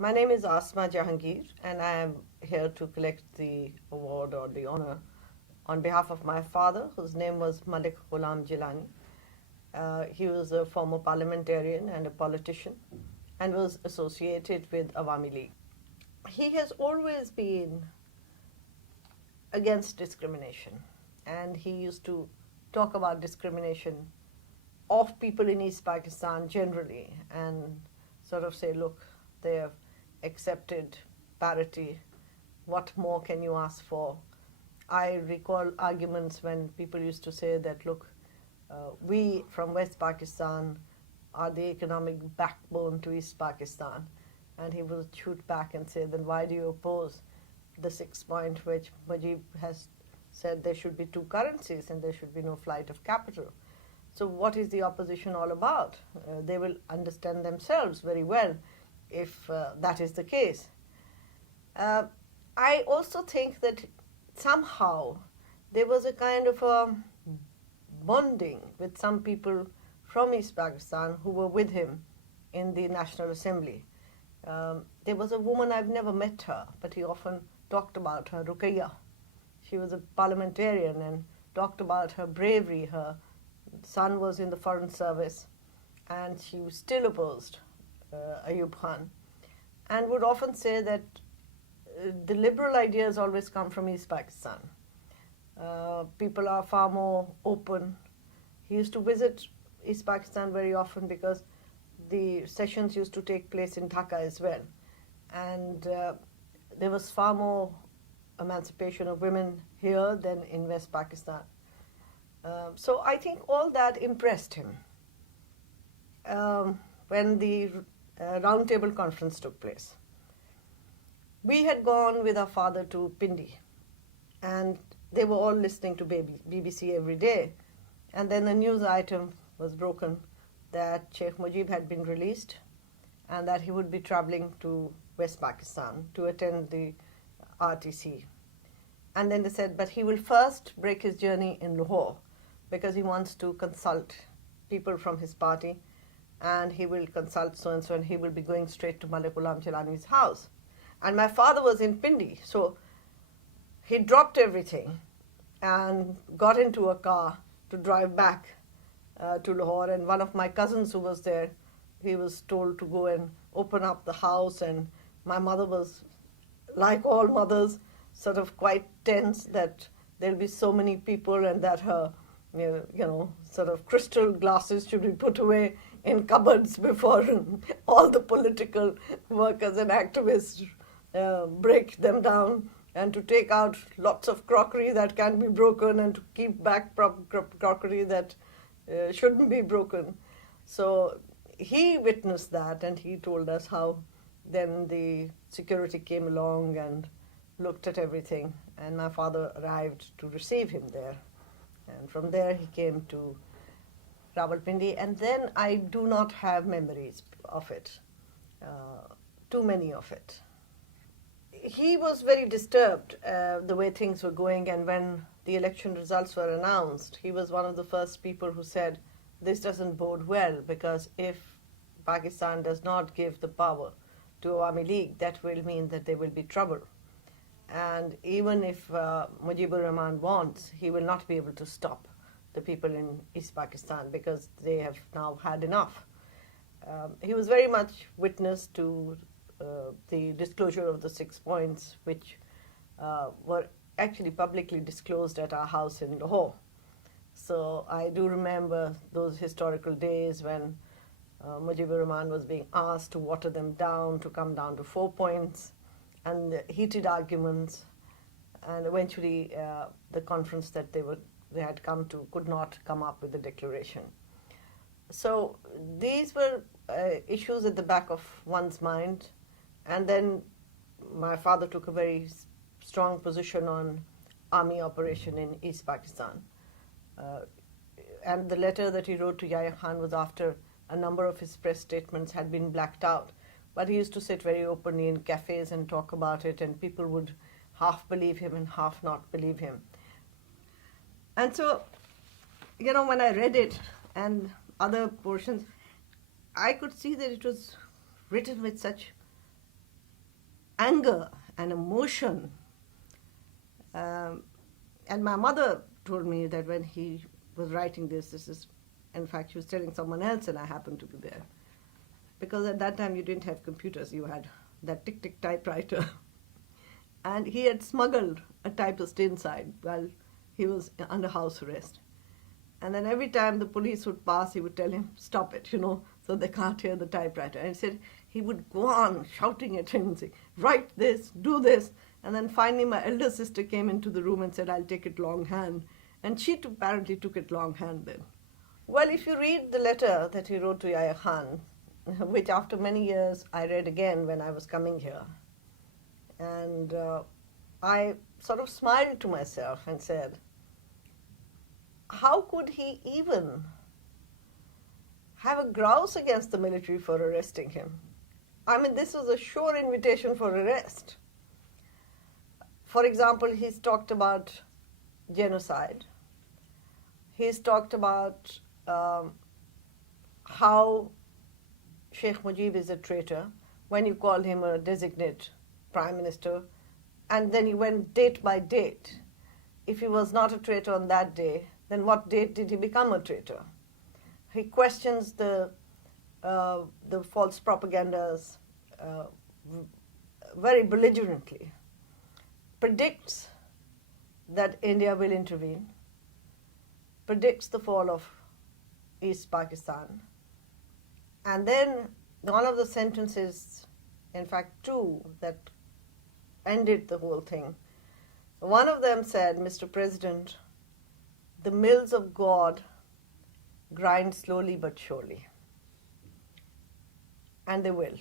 My name is Asma Jahangir, and I am here to collect the award or the honor on behalf of my father, whose name was Malik Ghulam Jilani. He was a former parliamentarian and a politician and was associated with Awami League. He has always been against discrimination, and he used to talk about discrimination of people in East Pakistan generally and sort of say, look, they have accepted parity. What more can you ask for? I recall arguments when people used to say that, look, we from West Pakistan are the economic backbone to East Pakistan. And he would shoot back and say, then why do you oppose the 6 point which Mujib has said there should be two currencies and there should be no flight of capital? So what is the opposition all about? They will understand themselves very well if that is the case. I also think that somehow there was a kind of a bonding with some people from East Pakistan who were with him in the National Assembly. There was a woman, I've never met her, but he often talked about her, Ruqayya. She was a parliamentarian and talked about her bravery. Her son was in the Foreign Service and she was still opposed Ayub Khan, and would often say that the liberal ideas always come from East Pakistan. People are far more open. He used to visit East Pakistan very often because the sessions used to take place in Dhaka as well. And there was far more emancipation of women here than in West Pakistan. So I think all that impressed him. When the roundtable conference took place, we had gone with our father to Pindi, and they were all listening to BBC every day. And then a news item was broken that Sheikh Mujib had been released and that he would be traveling to West Pakistan to attend the RTC. And then they said, but he will first break his journey in Lahore because he wants to consult people from his party, and he will consult so-and-so, and he will be going straight to Malik Ghulam Jilani's house. And my father was in Pindi, so he dropped everything and got into a car to drive back to Lahore. And one of my cousins who was there, he was told to go and open up the house, and my mother was, like all mothers, sort of quite tense that there'll be so many people and that her, sort of crystal glasses should be put away in cupboards before all the political workers and activists break them down, and to take out lots of crockery that can be broken and to keep back crockery that shouldn't be broken. So he witnessed that, and he told us how then the security came along and looked at everything, and my father arrived to receive him there. And from there he came to Rawalpindi, and then I do not have memories of it, too many of it. He was very disturbed the way things were going, and when the election results were announced, he was one of the first people who said, this doesn't bode well, because if Pakistan does not give the power to Awami League, that will mean that there will be trouble. And even if Mujibur Rahman wants, he will not be able to stop the people in East Pakistan because they have now had enough. He was very much witness to the disclosure of the 6 points, which were actually publicly disclosed at our house in Lahore. So I do remember those historical days when Mujibur Rahman was being asked to water them down, to come down to 4 points, and the heated arguments, and eventually the conference that they had come to could not come up with a declaration. So these were issues at the back of one's mind. And then my father took a very strong position on army operation in East Pakistan. And the letter that he wrote to Yahya Khan was after a number of his press statements had been blacked out. But he used to sit very openly in cafes and talk about it, and people would half believe him and half not believe him. And so, when I read it and other portions, I could see that it was written with such anger and emotion. And my mother told me that when he was writing this is, in fact, she was telling someone else and I happened to be there. Because at that time you didn't have computers, you had that tick-tick typewriter. And he had smuggled a typist inside while he was under house arrest. And then every time the police would pass, he would tell him, stop it, so they can't hear the typewriter. And he said he would go on shouting at him and say, write this, do this. And then finally my elder sister came into the room and said, I'll take it longhand. And she apparently took it longhand then. Well, if you read the letter that he wrote to Yahya Khan, which after many years I read again when I was coming here, and I sort of smiled to myself and said, how could he even have a grouse against the military for arresting him? I mean, this was a sure invitation for arrest. For example, he's talked about genocide. He's talked about how Sheikh Mujib is a traitor when you call him a designate prime minister, and then he went date by date. If he was not a traitor on that day, then what date did he become a traitor? He questions the false propagandas very belligerently, predicts that India will intervene, predicts the fall of East Pakistan, and then one of the sentences, in fact two, that ended the whole thing. One of them said, Mr. President, the mills of God grind slowly but surely. And they will.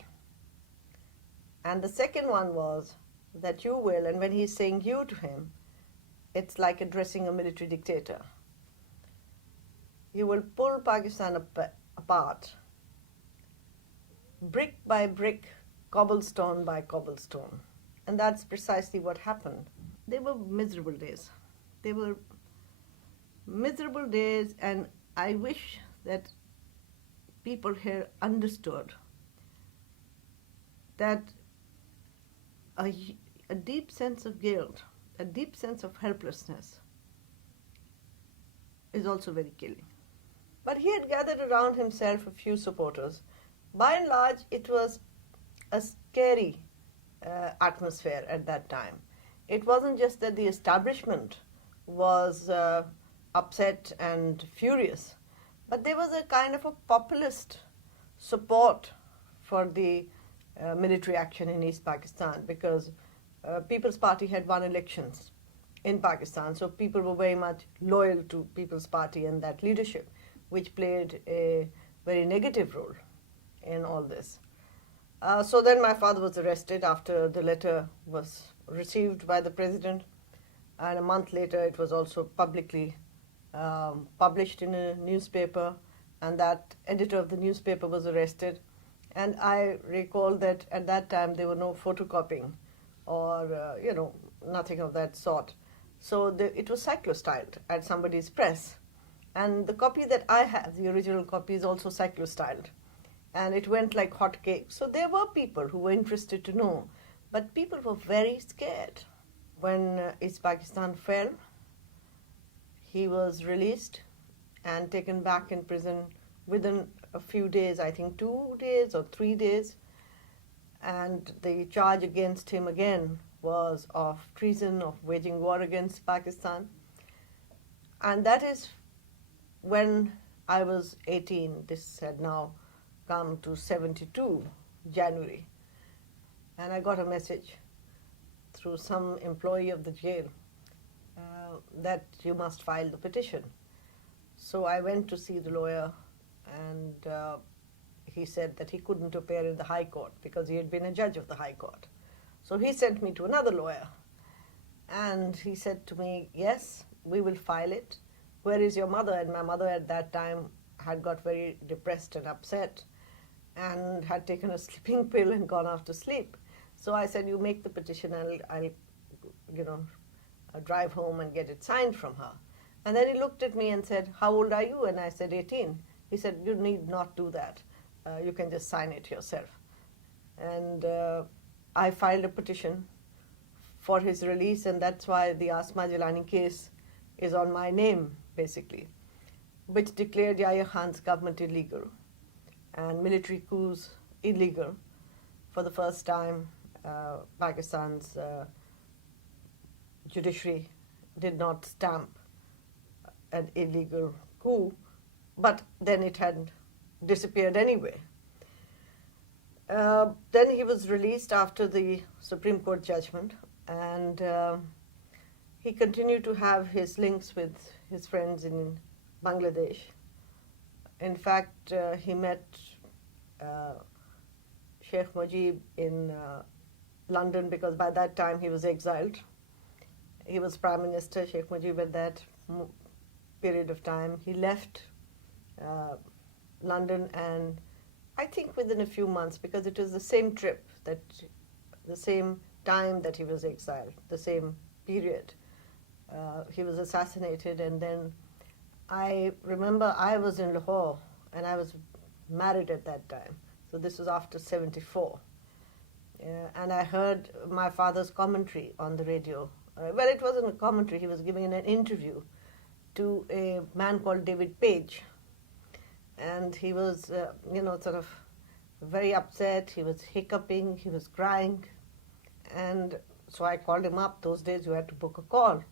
And the second one was that you will, and when he's saying you to him, it's like addressing a military dictator. You will pull Pakistan apart, brick by brick, cobblestone by cobblestone. And that's precisely what happened. They were miserable days. They were miserable days, and I wish that people here understood that a deep sense of guilt, a deep sense of helplessness is also very killing. But he had gathered around himself a few supporters. By and large, it was a scary atmosphere at that time. It wasn't just that the establishment was upset and furious, but there was a kind of a populist support for the military action in East Pakistan, because People's Party had won elections in Pakistan, so people were very much loyal to People's Party and that leadership, which played a very negative role in all this. So then my father was arrested after the letter was received by the president, and a month later it was also publicly published in a newspaper, and that editor of the newspaper was arrested. And I recall that at that time there were no photocopying or nothing of that sort. So it was cyclostyled at somebody's press, and the copy that I have, the original copy, is also cyclostyled, and it went like hotcakes. So there were people who were interested to know, but people were very scared. When East Pakistan fell, he was released and taken back in prison within a few days, I think 2 days or 3 days, and the charge against him again was of treason, of waging war against Pakistan. And that is when I was 18. This had now come to 72 January, and I got a message through some employee of the jail that you must file the petition. So I went to see the lawyer, and he said that he couldn't appear in the High Court because he had been a judge of the High Court. So he sent me to another lawyer, and he said to me, yes, we will file it. Where is your mother? And my mother at that time had got very depressed and upset and had taken a sleeping pill and gone off to sleep. So I said, you make the petition, and I'll drive home and get it signed from her. And then he looked at me and said, how old are you? And I said, 18. He said, you need not do that. You can just sign it yourself. And I filed a petition for his release, and that's why the Asma Jilani case is on my name, basically, which declared Yahya Khan's government illegal and military coups illegal. For the first time, Pakistan's judiciary did not stamp an illegal coup, but then it had disappeared anyway. Then he was released after the Supreme Court judgment, and he continued to have his links with his friends in Bangladesh. In fact, he met Sheikh Mujib in London, because by that time he was exiled. He was Prime Minister, Sheikh Mujib, at that period of time. He left London, and I think within a few months, because it was the same trip, that the same time that he was exiled, the same period, he was assassinated. And then I remember I was in Lahore, and I was married at that time. So this was after 74. And I heard my father's commentary on the radio. Well, it wasn't a commentary, he was giving an interview to a man called David Page. And he was, sort of very upset. He was hiccuping, he was crying. And so I called him up. Those days you had to book a call,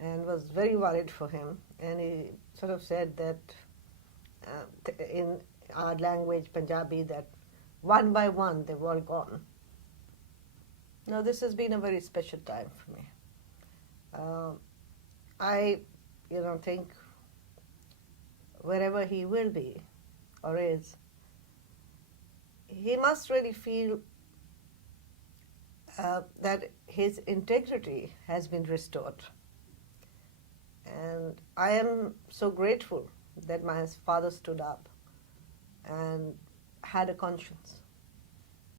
and was very worried for him. And he sort of said that in our language, Punjabi, that one by one they've all gone. Now this has been a very special time for me. I, think wherever he will be or is, he must really feel that his integrity has been restored. And I am so grateful that my father stood up and had a conscience.